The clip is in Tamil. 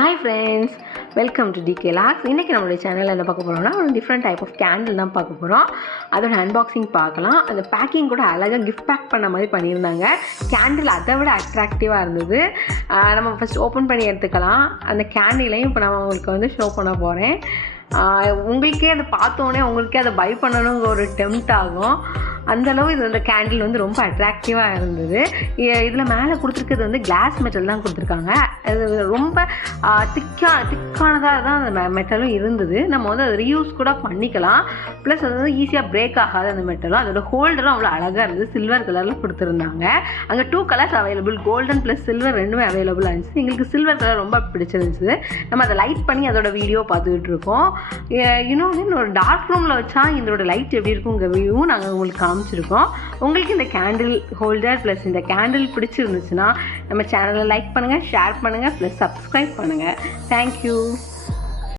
Hi friends, welcome to DK logs. இன்றைக்கி நம்மளுடைய சேனலில் என்ன பார்க்க போகிறோம்னா ஒரு டிஃப்ரெண்ட் டைப் ஆஃப் கேண்டில் தான் பார்க்க போகிறோம். அதோட அன்பாக்சிங் பார்க்கலாம். அந்த பேக்கிங் கூட அழகாக கிஃப்ட் பேக் பண்ண மாதிரி பண்ணியிருந்தாங்க. கேண்டில் அதை விட அட்ராக்டிவாக இருந்தது. நம்ம ஃபஸ்ட் ஓப்பன் பண்ணி எடுத்துக்கலாம். அந்த கேண்டிலையும் இப்போ நான் உங்களுக்கு ஷோ பண்ண போகிறேன். உங்களுக்கே அதை பார்த்தோன்னே உங்களுக்கே அதை பை பண்ணணுங்கிற ஒரு டெம்ப்ட் ஆகும். அந்தளவு இது அந்த கேண்டில் ரொம்ப அட்ராக்டிவாக இருந்தது. இதில் மேலே கொடுத்துருக்கிறது கிளாஸ் மெட்டல் தான் கொடுத்துருக்காங்க. அது ரொம்ப திக்கானதாக தான் அந்த மெட்டலும் இருந்தது. நம்ம அதை ரீயூஸ் கூட பண்ணிக்கலாம். ப்ளஸ் அது ஈஸியாக பிரேக் ஆகாது அந்த மெட்டலும். அதோட ஹோல்டரும் அவ்வளோ அழகாக இருந்தது. சில்வர் கலரில் கொடுத்துருந்தாங்க. அங்கே 2 colours available, golden plus silver ரெண்டுமே அவைலபிளாக இருந்துச்சு. எங்களுக்கு சில்வர் கலர் ரொம்ப பிடிச்சிருந்துச்சு. நம்ம அதை லைட் பண்ணி அதோட வீடியோ பார்த்துக்கிட்டு இருக்கோம். இன்னொன்று ஒரு டார்க் ரூமில் வச்சா இதோட லைட் எப்படி இருக்குங்கிற வியூ நாங்கள் உங்களுக்கு காமிச்சிருக்கோம். உங்களுக்கு இந்த கேண்டில் ஹோல்டர் ப்ளஸ் இந்த கேண்டில் பிடிச்சிருந்துச்சுன்னா நம்ம சேனலை லைக் பண்ணுங்கள், ஷேர் பண்ணுங்கள், ப்ளஸ் சப்ஸ்கிரைப் பண்ணுங்கள். தேங்க்யூ.